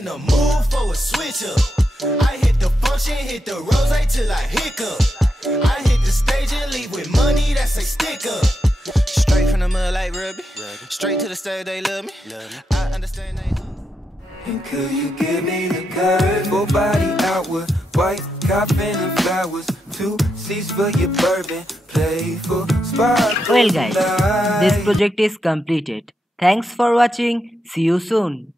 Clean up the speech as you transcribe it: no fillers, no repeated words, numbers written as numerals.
in the mood for a switch up. I hit the function, hit the rose till I hiccup. I hit the stage and leave with money that say stick up. Straight from the mud like Ruby. Straight to the stage, they love me. I understand they. And could you give me the curve? Full body outward, white coffin and flowers. 2 seats for your bourbon, playful sparkle. Well guys, this project is completed. Thanks for watching. See you soon.